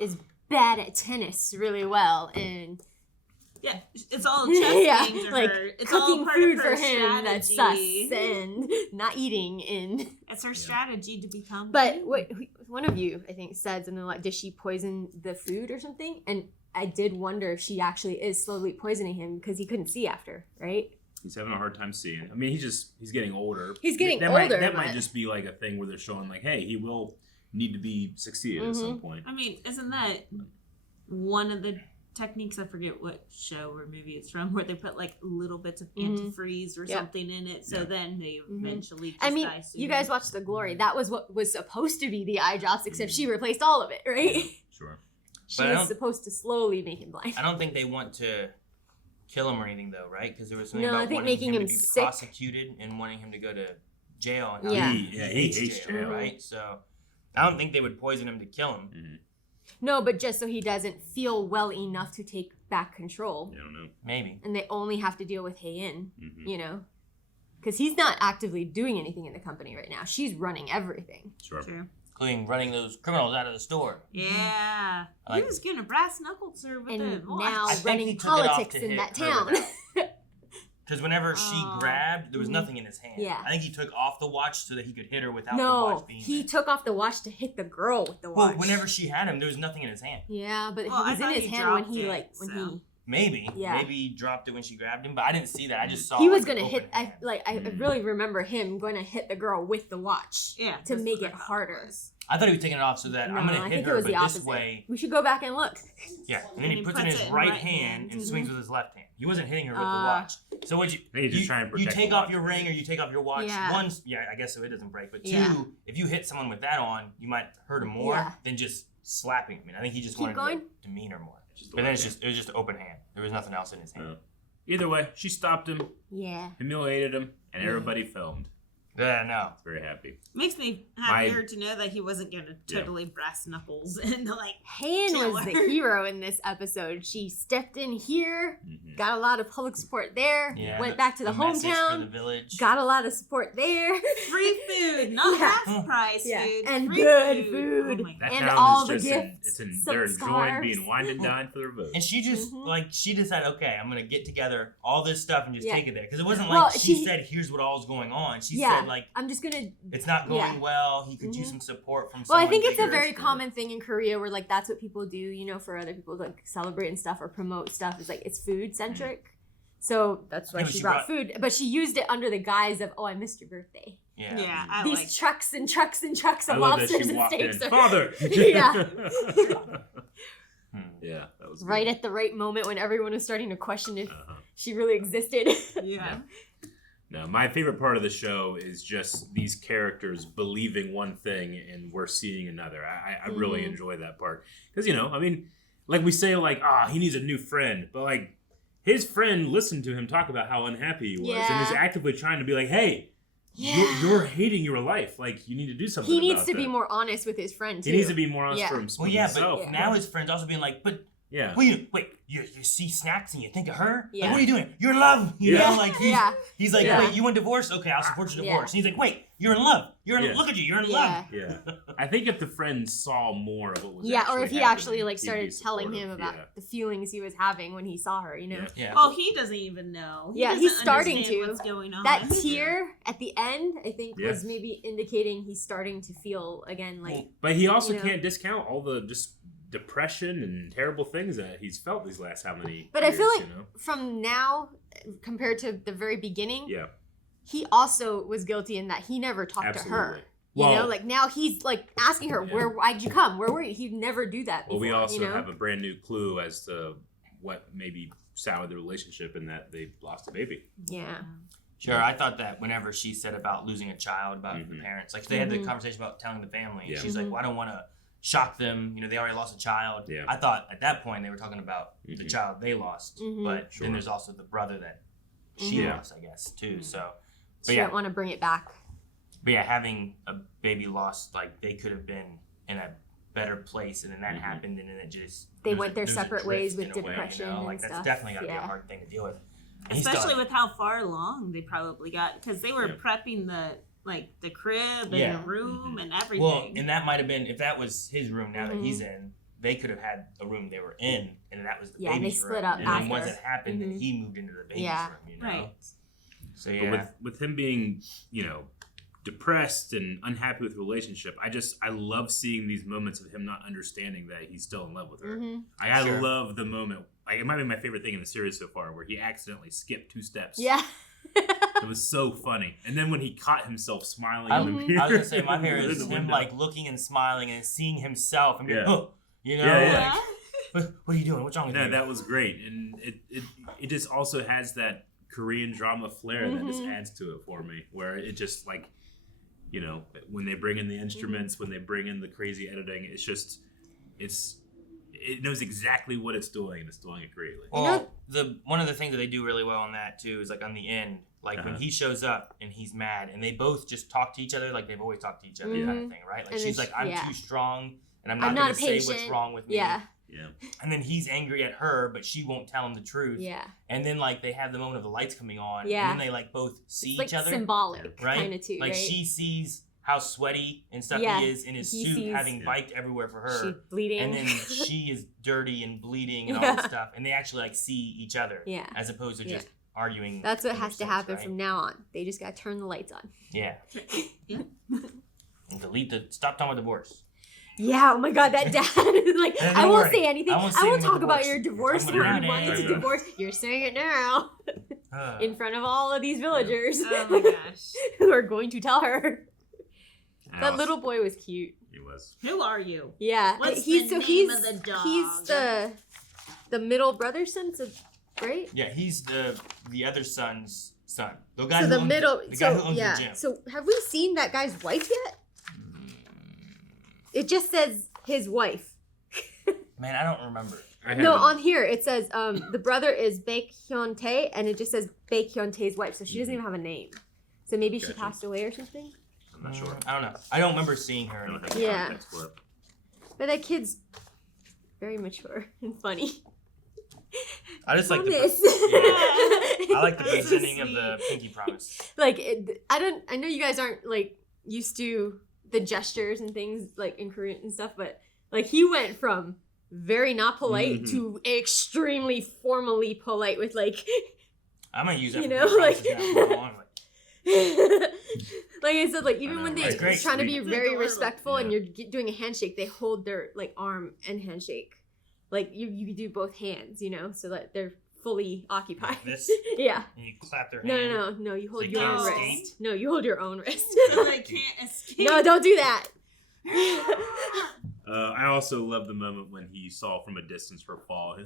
is bad at tennis really well, and Yeah, it's all a chess yeah, game to like her. It's cooking all part food of her for him that's sus strategy. and not eating and. It's her strategy to become. But what one of you I think said something like, "Did she poison the food or something?" And I did wonder if she actually is slowly poisoning him because he couldn't see after, right? He's having a hard time seeing. I mean, he's getting older. He's getting that older, That might but- just be like a thing where they're showing like, hey, he will need to be succeeded at some point. I mean, isn't that one of the techniques? I forget what show or movie it's from, where they put like little bits of antifreeze or Yep. something in it, so then they eventually. Just I mean, die you sooner. guys watched The Glory. That was what was supposed to be the eye drops, except she replaced all of it, right? Sure. She But I was don't- supposed to slowly make him blind. I don't think they want to kill him or anything, though, right? Because there was something No, I about think wanting making him him to be sick. prosecuted and wanting him to go to jail. And how Yeah. he hates jail, right? So I don't think they would poison him to kill him. No, but just so he doesn't feel well enough to take back control. I don't know. Maybe. And they only have to deal with Hae-in, Mhm. you know? Because he's not actively doing anything in the company right now. She's running everything. Sure. True. Including running those criminals out of the store. Yeah. I like- He was gonna brass knuckles her with And the watch. now I think running he took it off politics to in hit that her town. with Because whenever she grabbed, there was Mhm. nothing in his hand. Yeah. I think he took off the watch so that he could hit her without the No, watch being he there. took off the watch to hit the girl with the watch. Well, whenever she had him, there was nothing in his hand. Yeah, but Well, I it was in thought his he hand when dropped he it, when Maybe. Yeah. Maybe he dropped it when she grabbed him, but I didn't see that. I just saw he was like, gonna an hit. open I really remember him going to hit the girl with the watch. Yeah, to make it harder. I thought he was taking it off so that No, I'm I gonna hit think it her, was but the this opposite. way. We should go back and look. Yeah, and then he puts it in his right hand and swings with his left hand. He wasn't hitting her with the watch. So what you? They just try and you protect take the off watch. your ring or you take off your watch. Yeah. One, yeah, I guess so it doesn't break. But two, Yeah. if you hit someone with that on, you might hurt him more Yeah. than just slapping him. I think he just Keep wanted going. to demean her more. But then it was just open hand. There was nothing else in his hand. Either way, she stopped him, Yeah. humiliated him, and everybody filmed. Yeah, no. Very happy. Makes me happier to know that he wasn't gonna totally brass knuckles and like. Hae-in kill was the her. hero in this episode. She stepped in here, got a lot of public support there, Yeah, went back to the message for the hometown, village. got a lot of support there. Free food, not Yeah. half price Yeah. food. And free good food. food. Oh my That And town all is the just gifts, they're some enjoying scarves. being wined and dined for their vote. And she just she decided, okay, I'm gonna get together all this stuff and just Yeah. take it there because it wasn't Well, like she she- said, here's what all's going on. She Yeah, said like I'm just gonna. it's not going Yeah. well. He could use some support from. Well, someone I think it's a bigger. very common thing in Korea where like that's what people do, you know, for other people to like celebrate and stuff or promote stuff. Is like it's food centric. So that's why Yeah, but she she brought brought- food, but she used it under the guise of, "Oh, I missed your birthday." Yeah. Yeah, I These like. trucks and trucks and trucks I of love that lobsters she and walked steaks. in. are- Father. yeah, Yeah, that was right at the right moment when everyone was starting to question if she really existed. Yeah. No, my favorite part of the show is just these characters believing one thing and we're seeing another. I really Mhm. enjoy that part because I mean, like we say, like he needs a new friend, but like his friend listened to him talk about how unhappy he was and is Yeah. actively trying to be like, hey, you're hating your life. Like you need to do something. He needs about to be that. more honest with his friend too. He needs to be more honest Yeah. for Well, yeah, himself. but now his friend's also being like, but Yeah. wait, you see snacks and you think of her? Yeah. Like, what are you doing? You're in love. You Yeah. know, like he's like, Yeah. wait, you want divorce? Okay, I'll support your Yeah. divorce. And he's like, wait, you're in love. You're in Yeah. look at you, you're in Yeah. love. Yeah, I think if the friend saw more of what was Yeah, or if he happening, actually like he'd be started telling him supportive. about Yeah. the feelings he was having when he saw her, you know. Yeah. Well, he doesn't even know. He Yeah, he's doesn't starting understand to. What's going on? That tear at the end, I think, Yeah. was maybe indicating he's starting to feel again like. But he also you know. can't discount all the just depression and terrible things that he's felt these last how many But years, I feel like you know? from now, compared to the very beginning, Yeah. he also was guilty in that he never talked to her. Absolutely. You Well- know, like now he's like asking her, Yeah. why'd you come? Where were you? He'd never do that before. Well, we also you know? have a brand new clue as to what maybe soured the relationship and that they lost a baby. Yeah. Sure, I thought that whenever she said about losing a child, about the parents, like they had the Mhm. conversation about telling the family. Yeah. She's like, well, I don't want to shock them. You know, they already lost a child. Yeah. I thought at that point they were talking about the Mhm. child they lost, Mhm. but Sure. then there's also the brother that she Yeah. lost, I guess, too. So, but She yeah, didn't want to bring it back. but yeah, having a baby lost, like they could have been in a better place, and then that happened, and then it just They there's went their there's a separate ways drift with in a way, depression you know? Like and that's stuff. definitely got to be a Yeah. hard thing to deal with. And he's Especially still- with how far along they probably got, because they were prepping the crib and Yeah. the room and everything. Well, and that might have been if that was his room. Now that he's Mhm. in, they could have had a room they were in, and that was the Yeah, and they baby's split room. up And after. then once it happened, then Mhm. he moved into the baby's Yeah. room. You know? Right. So But yeah, with him being, depressed and unhappy with the relationship, I love seeing these moments of him not understanding that he's still in love with her. Mhm. I Sure. love the moment. Like it might be my favorite thing in the series so far, where he accidentally skipped 2 steps. Yeah. It was so funny. And then when he caught himself smiling I, in the mirror. I was gonna say my favorite in is the him window. like looking and smiling and seeing himself and being, Yeah. oh, you know, Yeah. like, what are you doing? What's wrong with Yeah, you? that was great. And it just also has that Korean drama flair that just adds to it for me, where it just like, when they bring in the instruments, when they bring in the crazy editing, it's it knows exactly what it's doing, and it's doing it greatly. Well, one of the things that they do really well on that too is like on the end, like when he shows up and he's mad, and they both just talk to each other like they've always talked to each other, kind of thing, right? Like And she's then like, I'm too strong, and I'm I'm not not going to a say what's patient. wrong with me. Yeah. Yeah. And then he's angry at her, but she won't tell him the truth. Yeah. And then like they have the moment of the lights coming on, Yeah. and then they like both see It's, like, each other, symbolic, right? kinda, too, Like right? she sees how sweaty and stuff Yeah. he is in his He suit, sees- having biked everywhere for her. She's bleeding. And then she is dirty and bleeding and all Yeah. that stuff. And they actually like see each other. Yeah. As opposed to Yeah. just arguing. That's what in has to their happen sense, from right? now on. They just gotta turn the lights on. Yeah. And delete the. Stop talking about divorce. Yeah, oh my god, that dad is like, Don't I won't worry. say anything. I won't I say won't anything talk about divorce. your divorce Talking or about you wanted it. to divorce. You're saying it now. In front of all of these villagers. Oh my gosh. Who are going to tell her. That Alice. little boy was cute. He was. Who are you? Yeah. What's he's the so name he's of the dog? he's the middle brother son, so right? Yeah, he's the other son's son. The guy So who the owns middle the guy who so owns yeah. the gym. So have we seen that guy's wife yet? It just says his wife. Man, I don't remember. No, on here it says the brother is Baek-hyun-tae, and it just says Baek-hyun-tae's wife, so she doesn't even have a name. So maybe she Gotcha. passed away or something. I'm not sure. I don't know. I don't remember seeing her. Or anything. Yeah. Context for it. But that kid's very mature and funny. I just like Promise. I like the beginning of the pinky promise. Like I know you guys aren't like used to the gestures and things like in Korean and stuff, but like he went from very not polite to extremely formally polite with like I'm gonna use that. you for know pinky like promises now from now on, like, like I said, like even when It's they're great. trying to be It's very adorable. respectful and you're doing a handshake, they hold their like arm and handshake. Like you do both hands, you know, so that they're fully occupied. This? Yeah. And you clap their hand. No. You hold they your can't own escape? wrist. No, you hold your own wrist. So they can't escape. No, don't do that. I also love the moment when he saw from a distance her fall.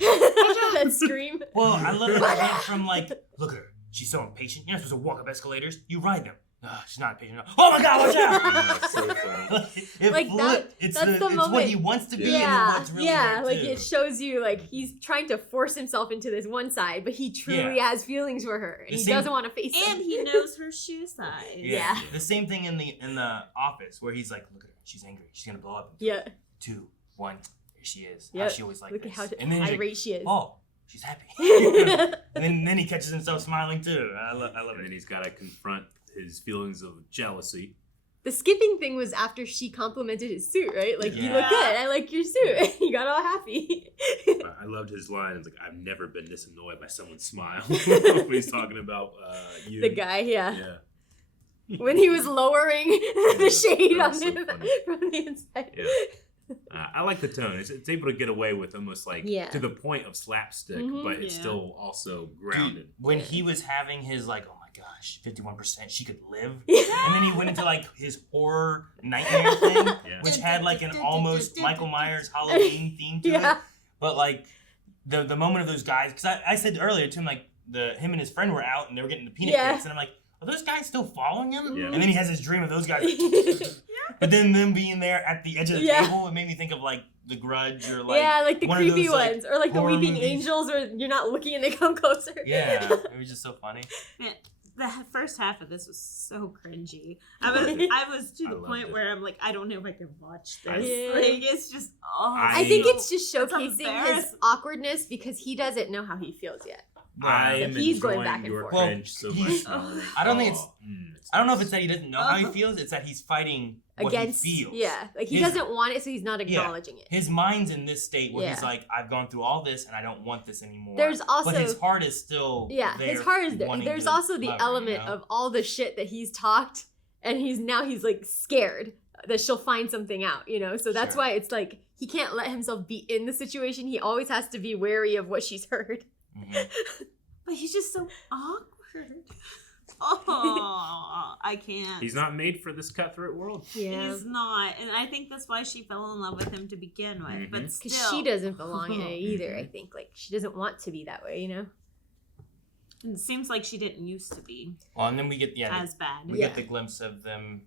That scream. Well, I love it when it went from like, look at her, she's so impatient. You're not supposed to walk up escalators. You ride them. She's not impatient. Oh my God, watch out! It's so funny. It Like flipped. that. It's That's the it's moment. what he wants to be Yeah, and what's really yeah. there, Like too. it shows you, like he's trying to force himself into this one side, but he truly Yeah. has feelings for her, and The he same- doesn't want to face them. And he knows her shoe size. Yeah. The same thing in the office where he's like, look at her, she's angry. She's gonna blow up. Yeah. 2, 1, there she is. Yep. How she always like Look this. at how and then he's irate like, she is. Oh, she's happy. and then he catches himself smiling too. I love And it. then he's got to confront his feelings of jealousy. The skipping thing was after she complimented his suit, right? Like, you Yeah. look good. I like your suit. He got all happy. I loved his line. It's like, I've never been this annoyed by someone's smile. When he's talking about you. The guy, yeah. Yeah. When he was lowering the shade that on was so him funny. from the inside. Yeah. I like the tone. It's able to get away with almost like Yeah. to the point of slapstick, Mhm. but it's Yeah. still also grounded. When he was having his like, oh my gosh, 51%, she could live. Yeah. And then he went into like his horror nightmare thing, Yeah. which had like an almost Michael Myers Halloween theme to Yeah. it. But like the moment of those guys, because I said earlier to him like him and his friend were out and they were getting the peanut Yeah. picks, and I'm like, are those guys still following him? Yeah. And then he has this dream of those guys. But then them being there at the edge of the Yeah. table, it made me think of like The Grudge or like yeah, like the one of creepy those, like, ones. Or like the horror weeping movies. angels where you're not looking and they come closer. Yeah, it was just so funny. Man, the first half of this was so cringy. I was to I the loved point it. where I'm like, I don't know if I can watch this. Yeah. Like, it's just, I think it's just It's showcasing his embarrassing. awkwardness because he doesn't know how he feels yet. I'm he's going enjoying back and your forth. cringe so much. Melanie. I don't think it's. it's I don't know if it's that he doesn't know how he feels. It's that he's fighting what Against, he feels. yeah, like he His- doesn't want it, so he's not Yeah. acknowledging it. His mind's in this state where he's Yeah. like, I've gone through all this and I don't want this anymore. There's also- but his heart is still Yeah, there, his heart is there. wanting There's to also the love her, element you know? of all the shit that he's talked, and he's like scared that she'll find something out, you know. So that's Sure. why it's like he can't let himself be in the situation. He always has to be wary of what she's heard. But he's just so awkward. Oh, I can't. He's not made for this cutthroat world. Yeah, He's not. And I think that's why she fell in love with him to begin with. But because still. she doesn't belong in it either. I think like she doesn't want to be that way, you know. It seems like she didn't used to be Well, and then we get as bad. We get the glimpse of them,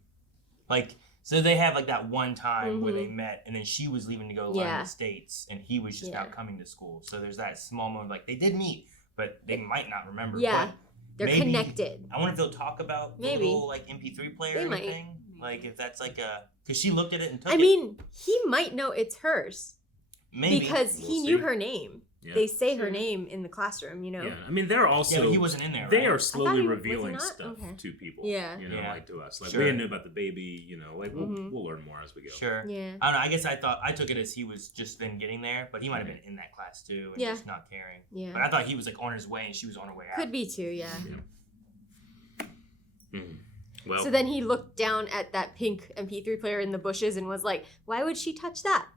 like So they have like that one time where they met, and then she was leaving to go learn in the States, and he was just now coming to school. So there's that small moment, like they did meet, but they might not remember. Yeah, but they're maybe, connected. I wonder if they'll talk about the little like MP3 player They or might. anything. Like if that's like a, because she looked at it and took I it. mean, he might know it's hers. Maybe. Because he knew her name. Yeah. They say her name in the classroom, you know? Yeah, I mean, they're also. Yeah, he wasn't in there, They right? are I thought slowly he was revealing not? stuff Okay. to people. Yeah. You know, Yeah. like to us. Like, Sure. we didn't know about the baby, you know, like, Mhm. we'll learn more as we go. Sure. Yeah. I don't know. I guess I took it as he was just then getting there, but he might have been in that class too and Yeah. just not caring. Yeah. But I thought he was like on his way and she was on her way out. Could be too, yeah. Well, So then he looked down at that pink MP3 player in the bushes and was like, why would she touch that?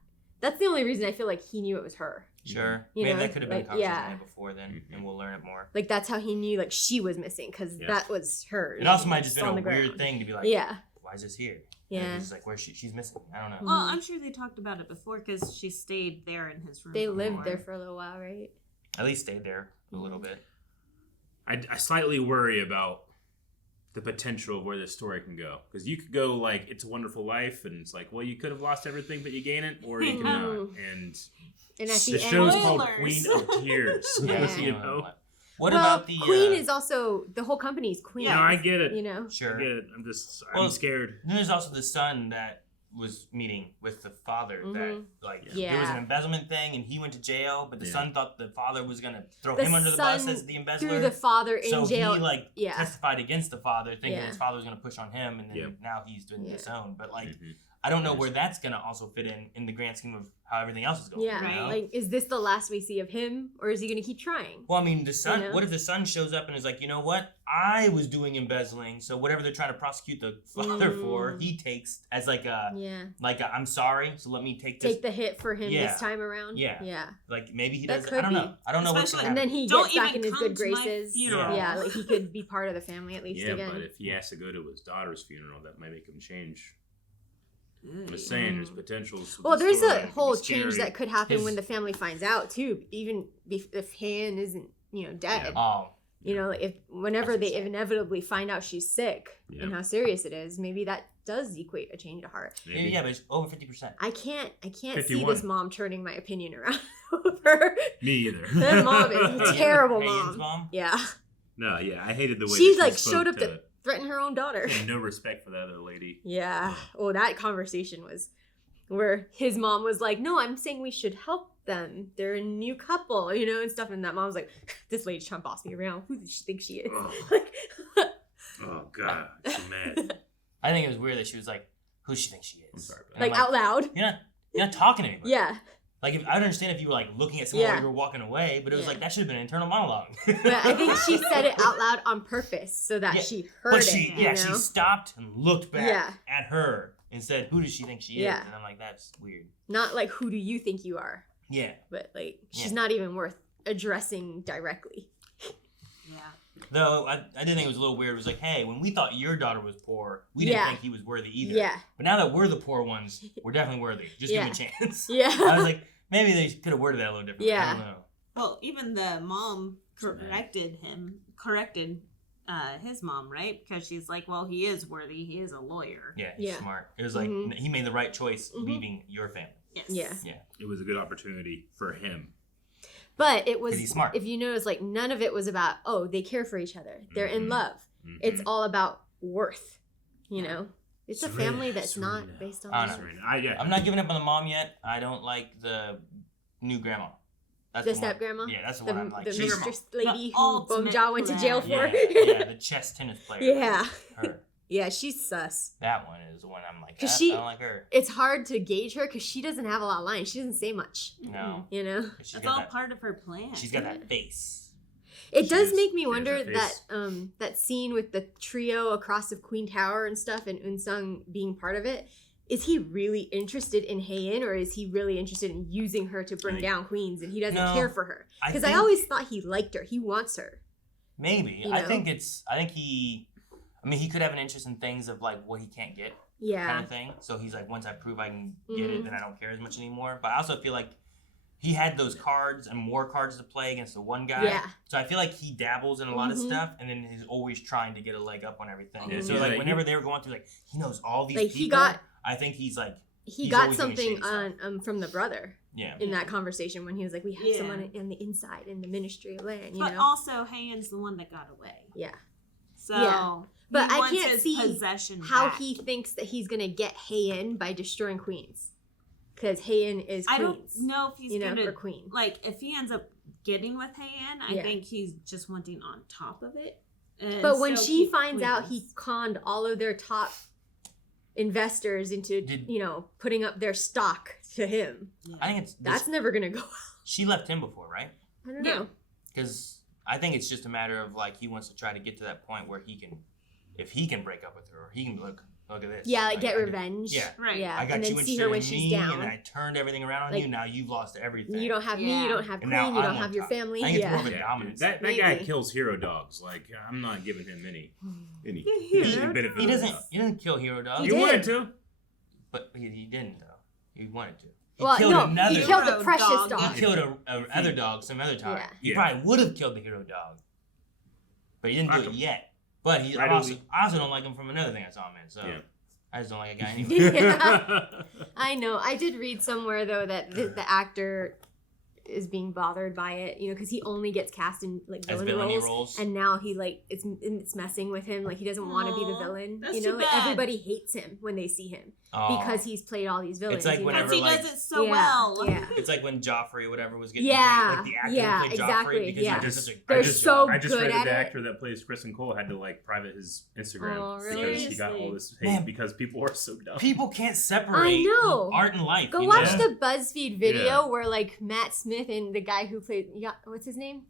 That's the only reason I feel like he knew it was her. Sure. You Maybe know, that could have been like, a conversation yeah. made before then, and we'll learn it more. Like, that's how he knew, like, she was missing, because Yeah. that was hers. It also might have just It's been on a the weird ground. thing to be like, Yeah. why is this here? Yeah. And it's like, where's she's missing. I don't know. Well, I'm sure they talked about it before because she stayed there in his room. They before. lived there for a little while, right? At least stayed there a little bit. I slightly worry about the potential of where this story can go. Because you could go, like, It's a Wonderful Life, and it's like, well, you could have lost everything, but you gain it, or you cannot. And And at the the end, show's called Spoilers. Queen of Tears. Yeah. You know? What well, about the Queen is also, the whole company's Queen. No, I get it. You know? Sure. I get it. I'm Well, scared. Then there's also the son that was meeting with the father that like there was Yeah. an embezzlement thing and he went to jail, but the Yeah. son thought the father was gonna throw The him under the bus son as the embezzler. threw the father in so jail. he like Yeah. testified against the father, thinking Yeah. his father was gonna push on him, and then Yeah. now he's doing Yeah. his own. But like, I don't know where that's gonna also fit in the grand scheme of how everything else is going. Yeah. you know? Like, is this the last we see of him, or is he going to keep trying? Well, I mean, the son. You know? What if the son shows up and is like, you know what? I was doing embezzling, so whatever they're trying to prosecute the father for, he takes as like a, I'm sorry, so let me take this. Take the hit for him Yeah. this time around. Yeah. Yeah. Like maybe he That does. could I don't be. know. I don't know what's gonna And happen. then he Don't gets back even in his come good to my graces. funeral. Yeah, like he could be part of the family at least Yeah, again. but if he has to go to his daughter's funeral, that might make him change. I'm just saying, there's potentials. with Well, the there's story. a It could be whole scary. change that could happen when the family finds out too. Even if Hae-in isn't, dead. Oh. Like if whenever they inevitably find out she's sick Yeah. and how serious it is, maybe that does equate a change of heart. Maybe. Yeah, but it's over 50%. I can't see 51. this mom turning my opinion around over. Me either. That mom is a terrible Hae-in's mom. Yeah. No, yeah, I hated the way She that like spoke showed up to threaten her own daughter. had no respect for that other lady. Yeah. Oh, that conversation was where his mom was like, "No, I'm saying we should help them. They're a new couple, and stuff." And that mom was like, "This lady's trying to boss me around. Who does she think she is?" Oh God, she's mad. I think it was weird that she was like, "Who does she think she is?" I'm sorry, and I'm Like out loud. You're not talking to anybody. Yeah. Like if I'd understand if you were like looking at someone Yeah. while you were walking away, but it was Yeah. like that should have been an internal monologue. But I think she said it out loud on purpose so that Yeah, she heard but it. she, she stopped and looked back Yeah. at her and said, "Who does she think she is?" Yeah. And I'm like, that's weird. Not like, who do you think you are? Yeah. But like, she's Yeah. not even worth addressing directly. Yeah. Though I did think it was a little weird. It was like, hey, when we thought your daughter was poor, we didn't Yeah. think he was worthy either. Yeah. But now that we're the poor ones, we're definitely worthy. Just Yeah. give him a chance. Yeah. I was like, maybe they could have worded that a little differently. I Yeah. don't know. Well, even the mom corrected his mom, right? Because she's like, well, he is worthy. He is a lawyer. Yeah, he's Yeah. smart. It was like Mhm. he made the right choice Mhm. leaving your family. Yes. Yeah. Yeah. It was a good opportunity for him. But it was, 'Cause he's smart. if you notice, like none of it was about, oh, they care for each other. They're in Mhm. love. Mhm. It's all about worth, It's a Serena, family that's not Serena. based on I love. don't know. Yeah. I'm not giving up on the mom yet. I don't like the new grandma. That's The one- step grandma? Yeah, that's the one I'm like. The she's- mistress lady The who ultimate Bong went to jail plan. for. yeah, the chess tennis player. Yeah. Her. Yeah, she's sus. That one is the one I'm like, 'Cause I she- don't like her. It's hard to gauge her because she doesn't have a lot of lines. She doesn't say much. No. You know? She's That's got all that, part of her plan. she's got that face. It She does is- make me she has wonder that that face. that scene with the trio across of Queen Tower and stuff, and Eun-sung being part of it. Is he really interested in Hae-in, or is he really interested in using her to bring down queens, and he doesn't No, care for her? I Because I think- always thought he liked her. He wants her. Maybe. You I know? think he could have an interest in things of like what he can't get. Yeah. Kind of thing. So he's like, once I prove I can get it, Mhm. then I don't care as much anymore. But I also feel like he had those cards and more cards to play against the one guy. Yeah. So I feel like he dabbles in a lot of Mhm. stuff, and then he's always trying to get a leg up on everything. Mhm. So He's like like- whenever they were going through, like he knows all these Like, people. he got I think he's like he got something on from the brother. Yeah. In that conversation when he was like, we have someone on the inside in the Ministry of Land, you but know? also Hae-in's the one that got away. Yeah. So but he I wants can't his see possession how back. he thinks that he's gonna get Hae-in by destroying Queens. Because Hae-in is Queens. I don't know if he's gonna or Queen. Like if he ends up getting with Hae-in, I Yeah. think he's just wanting on top of it. But when still she keep finds out Queens. he conned all of their top investors into, putting up their stock to him, I think that's never gonna go well. She left him before, right? I don't know. Because I think it's just a matter of like he wants to try to get to that point where if he can break up with her, or he can look at this. Yeah, like get revenge. Yeah, right. Yeah, I got and then you see her when instead of she's me, down. and then I turned everything around on Like, you. Now you've lost everything. You don't have me. You don't have And Queen. now You don't I'm have on your top. family. I think it's Yeah. more of a dominance. That guy kills hero dogs. Like I'm not giving him any benefit. He doesn't kill hero dogs. He wanted to, but he didn't though. He wanted to. He Well, killed no, another he killed the precious dog. He killed a other dog some other time. Yeah. He probably would have killed the hero dog, but he didn't do it yet. But I also don't like him from another thing I saw him in. So I just don't like a guy anyway. Yeah. I know. I did read somewhere though that the actor is being bothered by it, because he only gets cast in like villainy roles, and now he like it's messing with him. Like he doesn't want to be the villain. That's too like bad. everybody hates him when they see him because he's played all these villains. It's like whenever he like does it so well. Yeah. it's like when Joffrey or whatever was getting Yeah. like the actor Yeah, who played exactly. Joffrey because Yeah. he did such a They're good so job. I just read good that at the it. actor that plays Kristen Cole had to like private his Instagram Oh, because he got all this hate Man. because people are so dumb. People can't separate know. art and life. Go you watch know? the BuzzFeed video where like Matt Smith and the guy who played what's his name?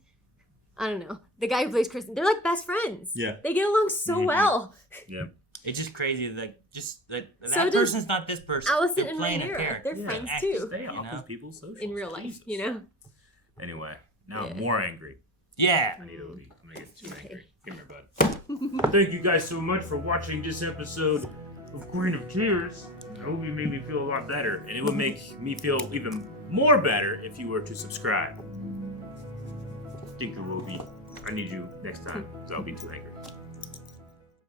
I don't know. The guy who plays Kristen. They're like best friends. Yeah. They get along so well. Yeah. It's just crazy that that So does person's not this person. Allison They're and playing a Rhaenyra. character. They're friends Act, too. Stay you off know? of people's socials. In real life, Anyway, now I'm more angry. Yeah. I need to leave. I'm gonna get too angry. Come here, bud. Thank you guys so much for watching this episode of Queen of Tears. I hope you made me feel a lot better, and it would make me feel even more better if you were to subscribe. I think it will be. I need you next time, because I'll be too angry.